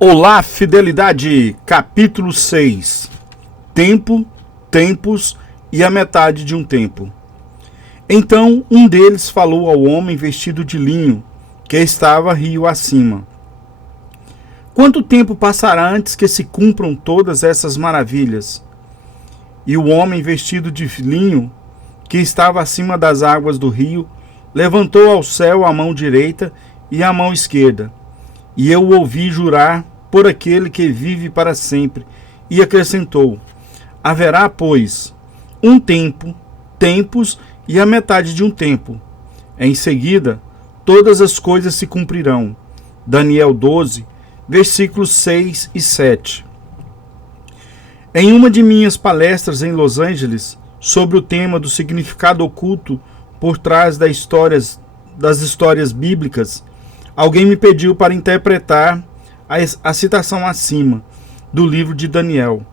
Olá, fidelidade, capítulo 6. Tempo, tempos e a metade de um tempo. Então um deles falou ao homem vestido de linho, que estava rio acima: Quanto tempo passará antes que se cumpram todas essas maravilhas? E o homem vestido de linho, que estava acima das águas do rio, levantou ao céu a mão direita e a mão esquerda, e eu o ouvi jurar por aquele que vive para sempre, e acrescentou: haverá, pois, um tempo, tempos e a metade de um tempo. Em seguida, todas as coisas se cumprirão. Daniel 12, versículos 6 e 7. Em uma de minhas palestras em Los Angeles, sobre o tema do significado oculto por trás das histórias bíblicas, alguém me pediu para interpretar a citação acima, do livro de Daniel.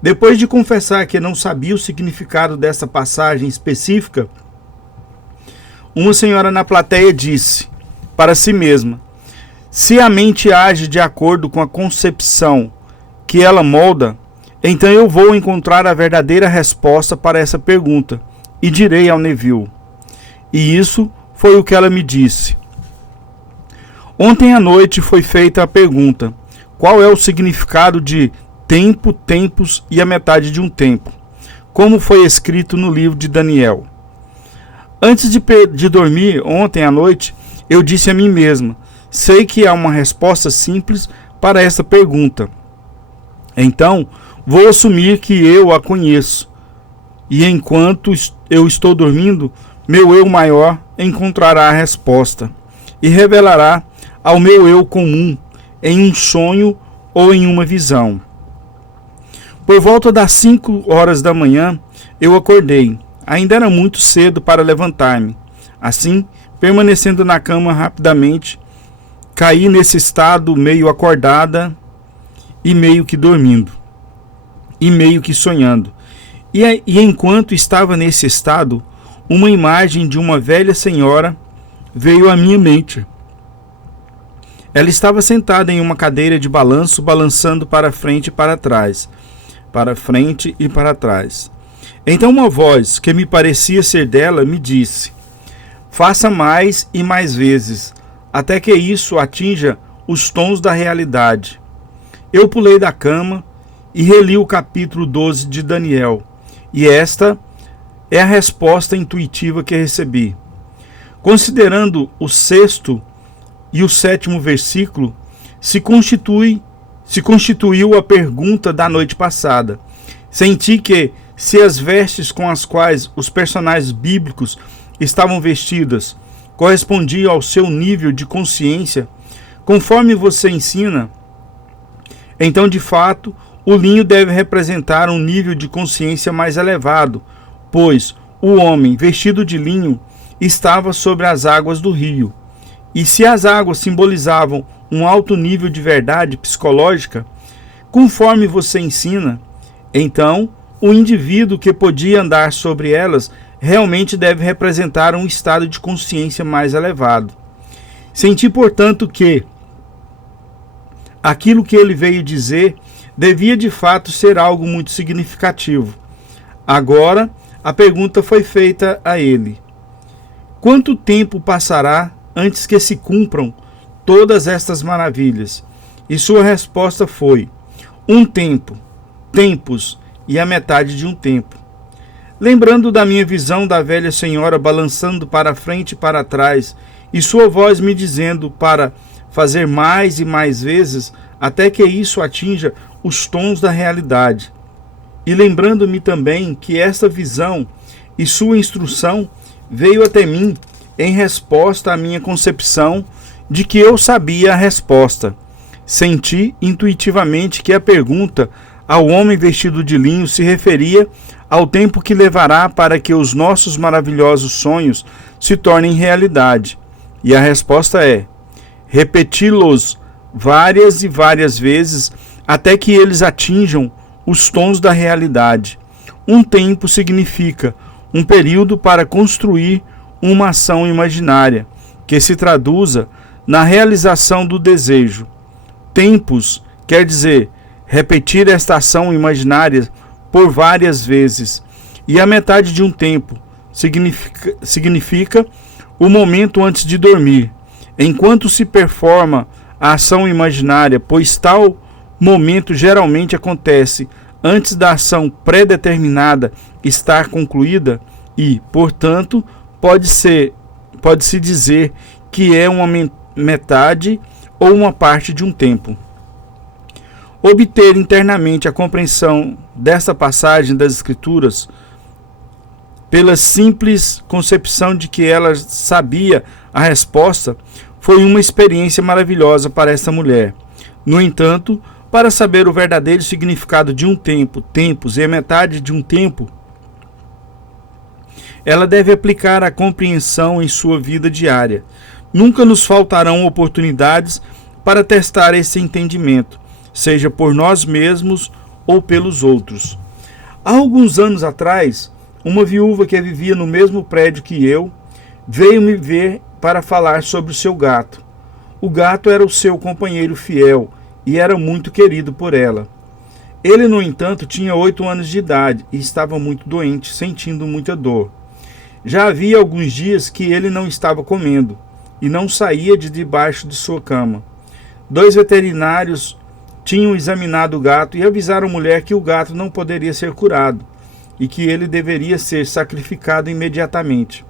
Depois de confessar que não sabia o significado dessa passagem específica, uma senhora na plateia disse para si mesma: se a mente age de acordo com a concepção que ela molda, então eu vou encontrar a verdadeira resposta para essa pergunta e direi ao Neville. E isso foi o que ela me disse. Ontem à noite foi feita a pergunta: qual é o significado de tempo, tempos e a metade de um tempo? Como foi escrito no livro de Daniel. Antes de dormir ontem à noite, eu disse a mim mesma: sei que há uma resposta simples para essa pergunta. Então, vou assumir que eu a conheço. E enquanto eu estou dormindo, meu eu maior encontrará a resposta e revelará ao meu eu comum em um sonho ou em uma visão. Por volta das 5 horas da manhã, eu acordei. Ainda era muito cedo para levantar-me. Assim, permanecendo na cama rapidamente, caí nesse estado meio acordada e meio que dormindo, e meio que sonhando. E enquanto estava nesse estado, uma imagem de uma velha senhora veio à minha mente. Ela estava sentada em uma cadeira de balanço, balançando para frente e para trás, para frente e para trás. Então uma voz, que me parecia ser dela, me disse: faça mais e mais vezes, até que isso atinja os tons da realidade. Eu pulei da cama e reli o capítulo 12 de Daniel, e esta é a resposta intuitiva que recebi. Considerando o 6º e o 7º versículo, se constituiu a pergunta da noite passada. Senti que, se as vestes com as quais os personagens bíblicos estavam vestidas correspondiam ao seu nível de consciência, conforme você ensina, então, de fato, o linho deve representar um nível de consciência mais elevado, pois o homem vestido de linho estava sobre as águas do rio. E se as águas simbolizavam um alto nível de verdade psicológica, conforme você ensina, então o indivíduo que podia andar sobre elas realmente deve representar um estado de consciência mais elevado. Senti, portanto, que aquilo que ele veio dizer devia de fato ser algo muito significativo. Agora, a pergunta foi feita a ele: quanto tempo passará antes que se cumpram todas estas maravilhas? E sua resposta foi: um tempo, tempos e a metade de um tempo. Lembrando da minha visão da velha senhora balançando para frente e para trás, e sua voz me dizendo para fazer mais e mais vezes, até que isso atinja os tons da realidade. E lembrando-me também que esta visão e sua instrução veio até mim em resposta à minha concepção de que eu sabia a resposta. Senti intuitivamente que a pergunta ao homem vestido de linho se referia ao tempo que levará para que os nossos maravilhosos sonhos se tornem realidade. E a resposta é: repeti-los várias e várias vezes até que eles atinjam os tons da realidade. Um tempo significa um período para construir uma ação imaginária, que se traduza na realização do desejo. Tempos quer dizer repetir esta ação imaginária por várias vezes. E a metade de um tempo significa o momento antes de dormir, enquanto se performa a ação imaginária, pois tal momento geralmente acontece antes da ação pré-determinada estar concluída e, portanto, pode-se dizer que é uma metade ou uma parte de um tempo. Obter internamente a compreensão desta passagem das Escrituras, pela simples concepção de que ela sabia a resposta, foi uma experiência maravilhosa para esta mulher. No entanto, para saber o verdadeiro significado de um tempo, tempos e a metade de um tempo, ela deve aplicar a compreensão em sua vida diária. Nunca nos faltarão oportunidades para testar esse entendimento, seja por nós mesmos ou pelos outros. Há alguns anos atrás, uma viúva que vivia no mesmo prédio que eu veio me ver para falar sobre o seu gato. O gato era o seu companheiro fiel e era muito querido por ela. Ele, no entanto, tinha 8 anos de idade e estava muito doente, sentindo muita dor. Já havia alguns dias que ele não estava comendo e não saía de debaixo de sua cama. 2 veterinários tinham examinado o gato e avisaram a mulher que o gato não poderia ser curado e que ele deveria ser sacrificado imediatamente.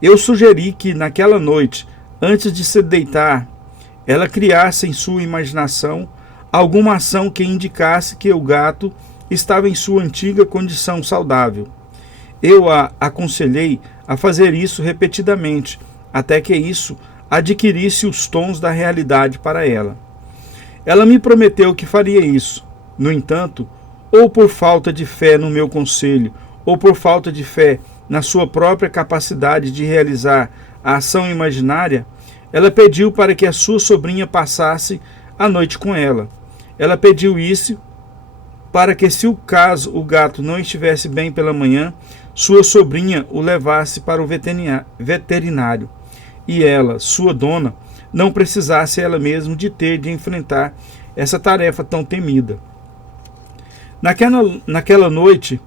Eu sugeri que, naquela noite, antes de se deitar, ela criasse em sua imaginação alguma ação que indicasse que o gato estava em sua antiga condição saudável. Eu a aconselhei a fazer isso repetidamente, até que isso adquirisse os tons da realidade para ela. Ela me prometeu que faria isso. No entanto, ou por falta de fé no meu conselho, ou por falta de fé na sua própria capacidade de realizar a ação imaginária, ela pediu para que a sua sobrinha passasse a noite com ela. Ela pediu isso para que, se o caso o gato não estivesse bem pela manhã, sua sobrinha o levasse para o veterinário e ela, sua dona, não precisasse ela mesma de enfrentar essa tarefa tão temida. Naquela noite,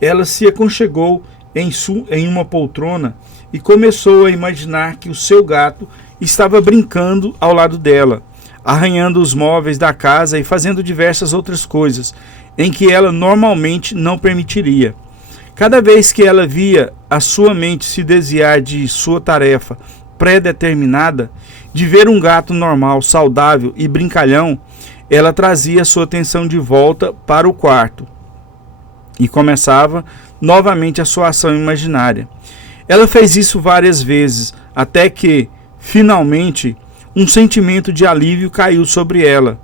ela se aconchegou em uma poltrona e começou a imaginar que o seu gato estava brincando ao lado dela, arranhando os móveis da casa e fazendo diversas outras coisas em que ela normalmente não permitiria. Cada vez que ela via a sua mente se desviar de sua tarefa pré-determinada, de ver um gato normal, saudável e brincalhão, ela trazia sua atenção de volta para o quarto e começava novamente a sua ação imaginária. Ela fez isso várias vezes, até que, finalmente, um sentimento de alívio caiu sobre ela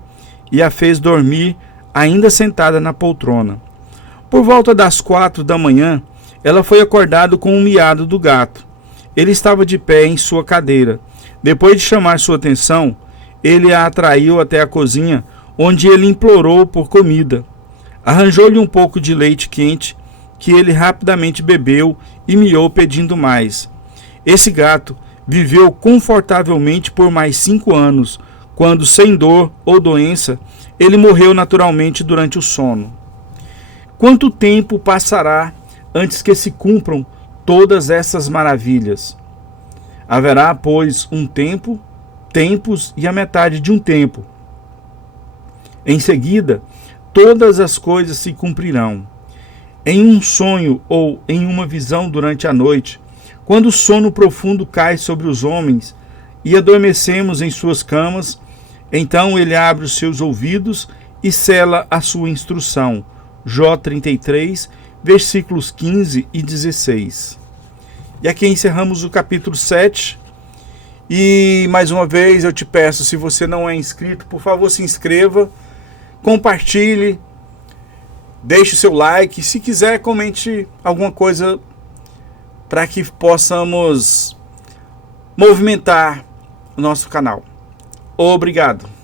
e a fez dormir ainda sentada na poltrona. Por volta das 4 da manhã, ela foi acordada com um miado do gato. Ele estava de pé em sua cadeira. Depois de chamar sua atenção, ele a atraiu até a cozinha, onde ele implorou por comida. Arranjou-lhe um pouco de leite quente, que ele rapidamente bebeu e miou pedindo mais. Esse gato viveu confortavelmente por mais 5 anos, quando, sem dor ou doença, ele morreu naturalmente durante o sono. Quanto tempo passará antes que se cumpram todas essas maravilhas? Haverá, pois, um tempo, tempos e a metade de um tempo. Em seguida, todas as coisas se cumprirão. Em um sonho ou em uma visão durante a noite, quando o sono profundo cai sobre os homens e adormecemos em suas camas, então ele abre os seus ouvidos e sela a sua instrução. Jó 33, versículos 15 e 16. E aqui encerramos o capítulo 7. E mais uma vez eu te peço, se você não é inscrito, por favor se inscreva, compartilhe, deixe o seu like. Se quiser, comente alguma coisa para que possamos movimentar o nosso canal. Obrigado.